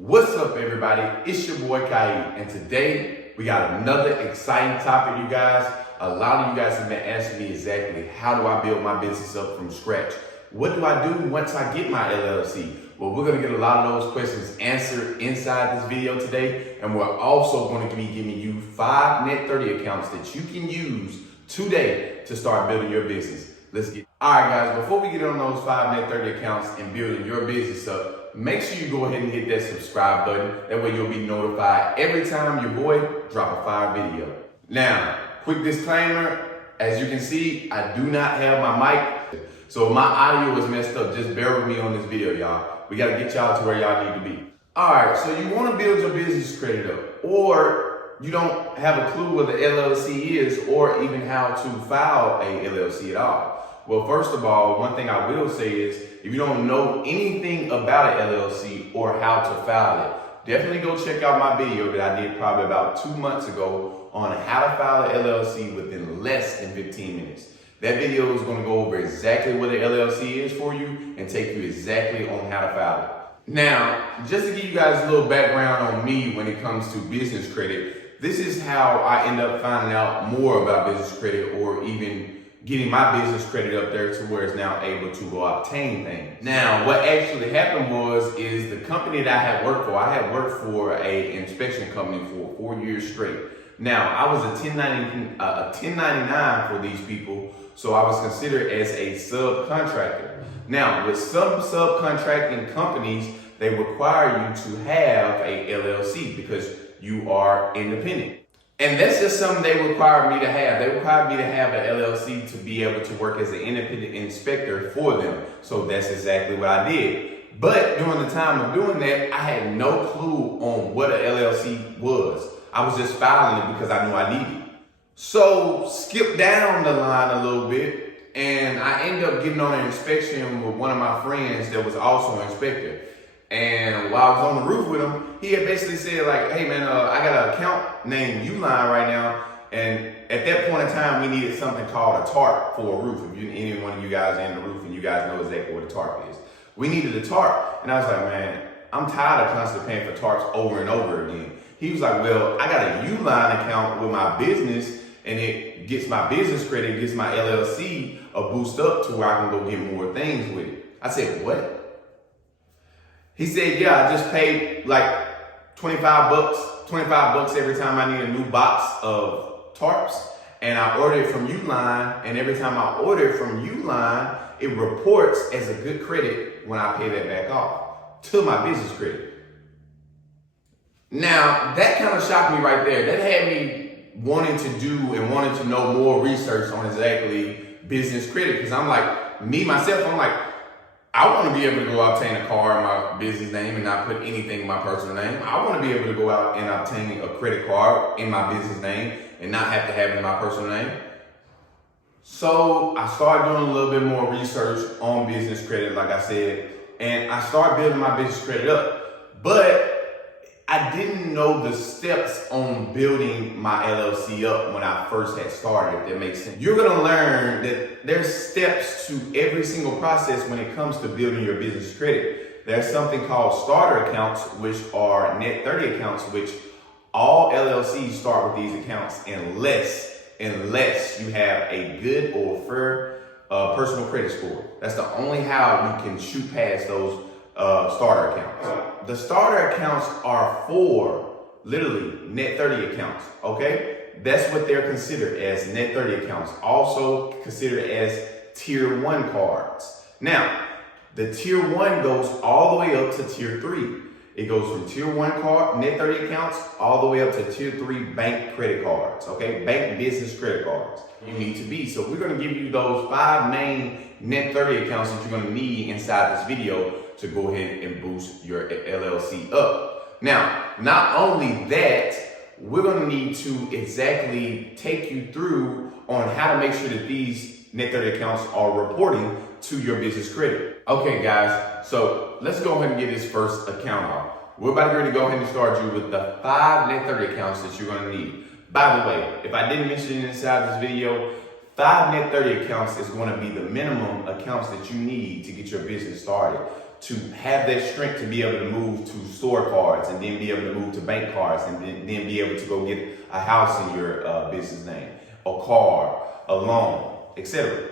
What's up, everybody? It's your boy Kai, and today we got another exciting topic, you guys. A lot of you guys have been asking me exactly how do I build my business up from scratch? What do I do once I get my LLC? Well, we're gonna get a lot of those questions answered inside this video today, and we're also going to be giving you 5 Net 30 accounts that you can use today to start building your business. Let's get. All right, guys, before we get on those 5 Net 30 accounts and building your business up, make sure you go ahead and hit that subscribe button. That way you'll be notified every time your boy drop a fire video. Now, quick disclaimer, as you can see, I do not have my mic. So if my audio is messed up, just bear with me on this video, y'all. We gotta get y'all to where y'all need to be. All right, so you wanna build your business credit up, or you don't have a clue what the LLC is, or even how to file a LLC at all. Well, first of all, one thing I will say is, if you don't know anything about an LLC or how to file it, definitely go check out my video that I did probably about 2 months ago on how to file an LLC within less than 15 minutes. That video is going to go over exactly what an LLC is for you and take you exactly on how to file it. Now, just to give you guys a little background on me when it comes to business credit, this is how I end up finding out more about business credit, or even getting my business credit up there to where it's now able to go obtain things. Now, what actually happened is the company that I had worked for, I had worked for a inspection company for 4 years straight. Now, I was a 1099 for these people, so I was considered as a subcontractor. Now, with some subcontracting companies, they require you to have a LLC because you are independent. And that's just something they required me to have. They required me to have an LLC to be able to work as an independent inspector for them. So that's exactly what I did. But during the time of doing that, I had no clue on what an LLC was. I was just filing it because I knew I needed it. So skip down the line a little bit, and I ended up getting on an inspection with one of my friends that was also an inspector. And while I was on the roof with him, he had basically said like, hey man, I got an account named Uline right now. And at that point in time, we needed something called a tarp for a roof. If any one of you guys are in the roof and you guys know exactly what a tarp is. We needed a tarp. And I was like, man, I'm tired of constantly paying for tarps over and over again. He was like, well, I got a Uline account with my business, and it gets my business credit, gets my LLC a boost up to where I can go get more things with it. I said, what? He said, yeah, I just paid like 25 bucks every time I need a new box of tarps. And I order it from Uline, and every time I order it from Uline, it reports as a good credit when I pay that back off to my business credit. Now, that kind of shocked me right there. That had me wanting to do and wanting to know more research on exactly business credit. Because I'm like, me, myself, I'm like, I want to be able to go obtain a car in my business name and not put anything in my personal name. I want to be able to go out and obtain a credit card in my business name and not have to have it in my personal name. So I started doing a little bit more research on business credit, like I said, and I started building my business credit up. But I didn't know the steps on building my LLC up when I first had started, if that makes sense. You're gonna learn that there's steps to every single process when it comes to building your business credit. There's something called starter accounts, which are Net 30 accounts, which all LLCs start with these accounts unless you have a good or fair personal credit score. That's the only how you can shoot past those starter accounts. The starter accounts are for literally Net 30 accounts, okay? That's what they're considered as, Net 30 accounts. Also considered as Tier 1 cards. Now, the Tier 1 goes all the way up to Tier 3. It goes from Tier 1 card, Net 30 accounts, all the way up to Tier 3 bank credit cards, okay? Bank business credit cards you need to be. So we're gonna give you those 5 main Net 30 accounts that you're gonna need inside this video to go ahead and boost your LLC up. Now, not only that, we're gonna need to exactly take you through on how to make sure that these Net 30 accounts are reporting to your business credit. Okay guys, so let's go ahead and get this first account off. We're about to go ahead and start you with the 5 Net 30 accounts that you're gonna need. By the way, if I didn't mention it inside this video, 5 Net 30 accounts is going to be the minimum accounts that you need to get your business started. to have that strength to be able to move to store cards and then be able to move to bank cards and then be able to go get a house in your business name, a car, a loan, etc.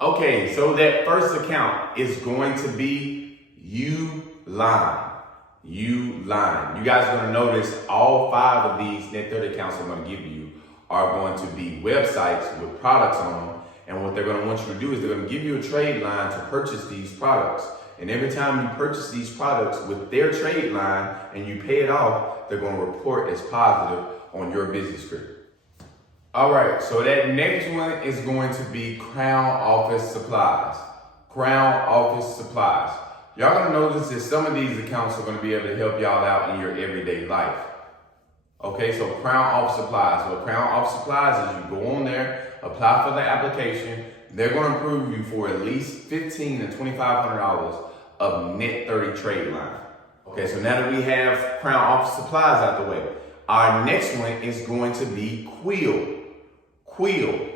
Okay, so that first account is going to be Uline. Uline. You guys are going to notice all 5 of these Net 30 accounts I'm going to give you are going to be websites with products on them. And what they're going to want you to do is they're going to give you a trade line to purchase these products. And every time you purchase these products with their trade line and you pay it off, they're going to report as positive on your business credit. All right, so that next one is going to be Crown Office Supplies. Crown Office Supplies. Y'all gonna notice that some of these accounts are gonna be able to help y'all out in your everyday life. Okay, so Crown Office Supplies. What Crown Office Supplies is you go on there, apply for the application. They're gonna approve you for at least $1,500 to $2,500 of Net 30 trade line. Okay, so now that we have Crown Office Supplies out the way, our next one is going to be Quill. Quill,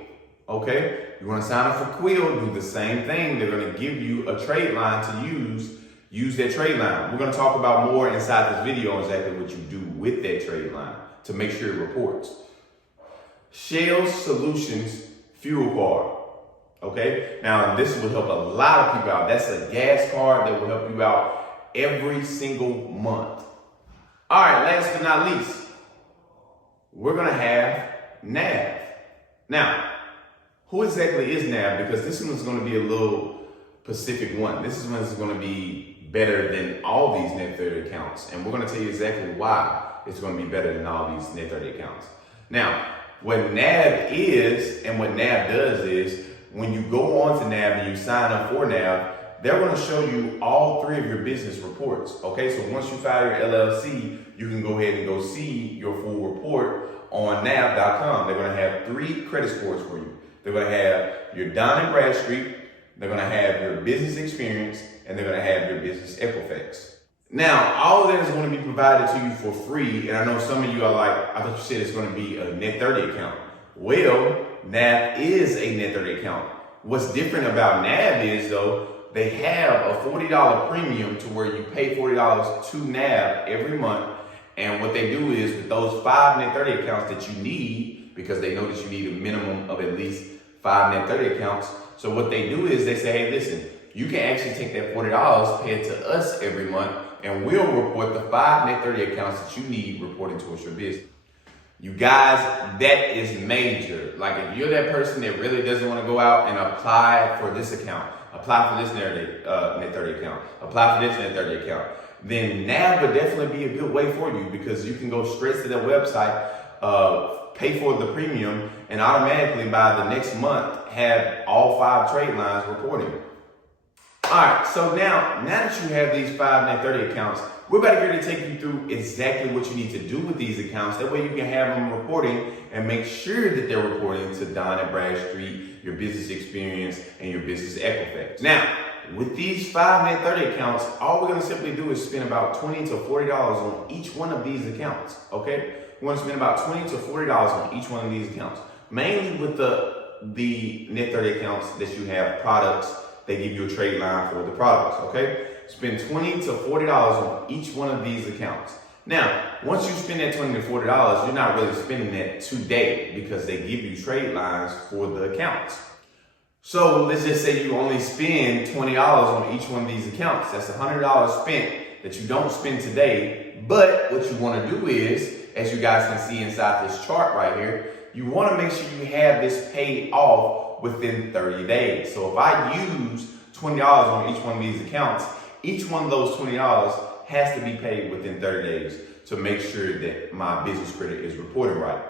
okay? You want to sign up for Quill, do the same thing. They're going to give you a trade line to use that trade line. We're going to talk about more inside this video exactly what you do with that trade line to make sure it reports. Shell Solutions Fuel Card, okay? Now, this will help a lot of people out. That's a gas card that will help you out every single month. All right, last but not least, we're going to have NAV. Now, who exactly is NAV? Because this one is going to be a little specific one. This one is going to be better than all these Net 30 accounts. And we're going to tell you exactly why it's going to be better than all these Net 30 accounts. Now, what NAV is and what NAV does is when you go on to NAV and you sign up for NAV, they're going to show you all 3 of your business reports. Okay, so once you file your LLC, you can go ahead and go see your full report on nav.com. They're going to have 3 credit scores for you. They're going to have your Dun & Bradstreet, they're going to have your business experience, and they're going to have your business Equifax. Now, all of that is going to be provided to you for free, and I know some of you are like, I thought you said it's going to be a Net 30 account. Well, NAV is a Net 30 account. What's different about NAV is, though, they have a $40 premium to where you pay $40 to NAV every month. And what they do is with those 5 Net 30 accounts that you need, because they know that you need a minimum of at least 5 Net 30 accounts. So what they do is they say, hey, listen, you can actually take that $40, pay it to us every month, and we'll report the 5 Net 30 accounts that you need reporting towards your business. You guys, that is major. Like if you're that person that really doesn't want to go out and apply for this account, apply for this Net 30 account, apply for this Net 30 account, then NAV would definitely be a good way for you because you can go straight to their website, pay for the premium, and automatically by the next month have all 5 trade lines reporting. All right, so now that you have these 5 Net 30 accounts, we're about to take you through exactly what you need to do with these accounts. That way you can have them reporting and make sure that they're reporting to Dun & Bradstreet, your business experience, and your business Equifax. Now, with these 5 Net 30 accounts, all we're going to simply do is spend about $20 to $40 on each one of these accounts, okay? We're going to spend about $20 to $40 on each one of these accounts. Mainly with the Net 30 accounts that you have products, they give you a trade line for the products, okay? Spend $20 to $40 on each one of these accounts. Now, once you spend that $20 to $40, you're not really spending that today because they give you trade lines for the accounts. So let's just say you only spend $20 on each one of these accounts. That's $100 spent that you don't spend today. But what you want to do is, as you guys can see inside this chart right here, you want to make sure you have this paid off within 30 days. So if I use $20 on each one of these accounts, each one of those $20 has to be paid within 30 days to make sure that my business credit is reported right.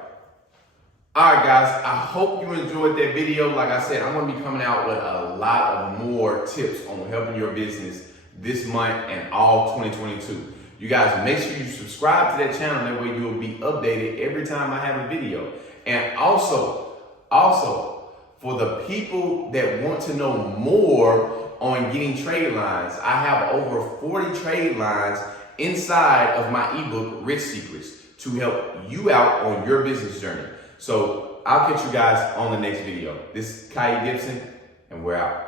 All right, guys, I hope you enjoyed that video. Like I said, I'm going to be coming out with a lot of more tips on helping your business this month and all 2022. You guys, make sure you subscribe to that channel. That way you'll be updated every time I have a video. And also, for the people that want to know more on getting trade lines, I have over 40 trade lines inside of my ebook, Rich Secrets, to help you out on your business journey. So I'll catch you guys on the next video. This is Kai Gibson, and we're out.